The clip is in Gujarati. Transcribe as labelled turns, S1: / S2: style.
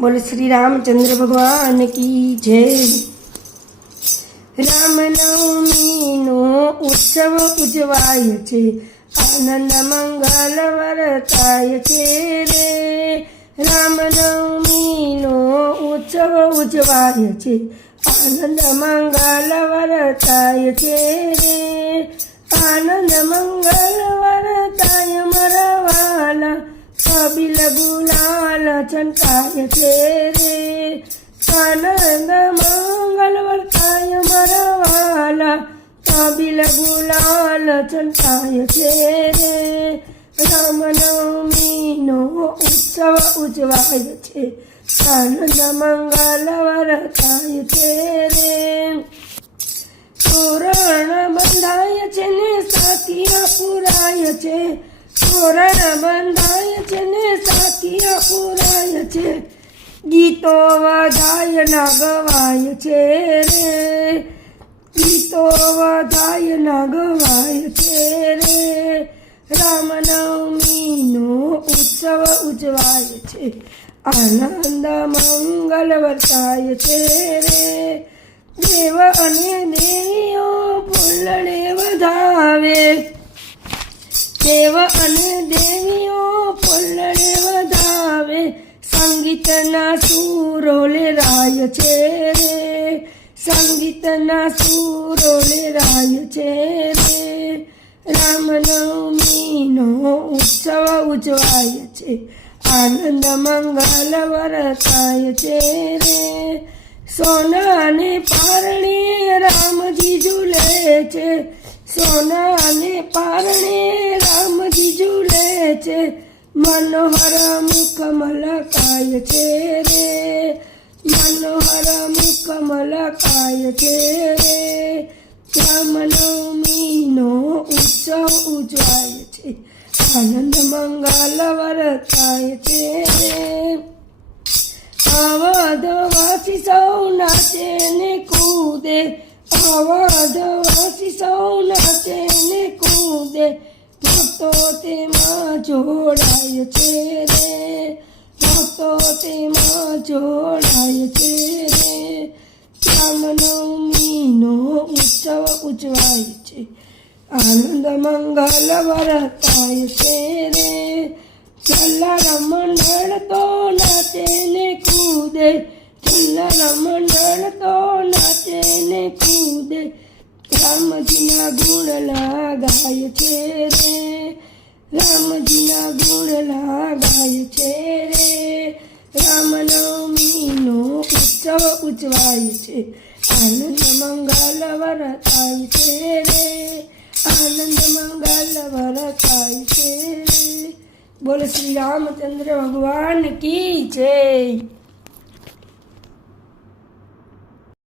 S1: બોલે શ્રી રામચંદ્ર ભગવાન કી જય. રામનવમીનો ઉત્સવ ઉજવાય છે. આનંદ મંગલ વરતાય છે રે. રામનવમીનો ઉત્સવ ઉજવાય છે. આનંદ મંગલ વરતાય છે રે. આનંદ મંગલ કબિલ ગુલાલ છંટાય છે રે આનંદ મંગલ વરતાય મરવાલા કબિલ ગુલાલ છંટાય છે રે રામનવમીનો ઉત્સવ ઉજવાય છે આનંદ મંગલ વરતાય છે રે તોરણ બંધાય છે ને સાકિયા પુરાય છે તોરણ બંધાય છે ને સાકિયા પુરાય છે. ગીતો વધાય ના ગવાય છે રે. ગીતો વધાય ના ગવાય છે રે. રામનવમીનો ઉત્સવ ઉજવાય છે. આનંદ મંગલ વર્તાય છે રે. દેવ અને દેવીઓ અને દેવીઓ ફૂલડે વધાવે, સંગીતના સૂરો લેરાય છે રે. સંગીતના સૂરો લેરાય છે રે. રામનવમીનો ઉત્સવ ઉજવાય છે, આનંદ મંગલ વરસાય છે રે. સોનાને પારણે રામજી ઝૂલે છે. સોનાને પારણે રામજી ઝૂલે છે. મનોહર મુખ મલકાય છે રે. મનોહર મુખ મલકાય છે રે. રામનવમીનો ઉત્સવ ઉજવાય છે. આનંદ મંગલ વરતાય છે. રે અવધવાસી સૌ નાચે ને કૂદે આવા સૌ નાચે ને કૂદે, ભક્તો તેમાં જોડાય છે રે, ભક્તો તેમાં જોડાય છે રે. રામનવમીનો ઉત્સવ ઉજવાય છે, આનંદ મંગલ વરતાય છે રે. ચલ્લર મંડળ તો નાચે ને કૂદે ચલ્લર મંડળ તો નાચે ને રામજીના ગુણ લાગાય છે રે. રામજીના ગુણ લાગાય છે રે. રામનવમીનો ઉત્સવ ઉજવાય છે. આનંદ મંગલ વરતાય છે રે. આનંદ મંગલ વરતાય છે બોલો શ્રી રામચંદ્ર ભગવાન કી જય.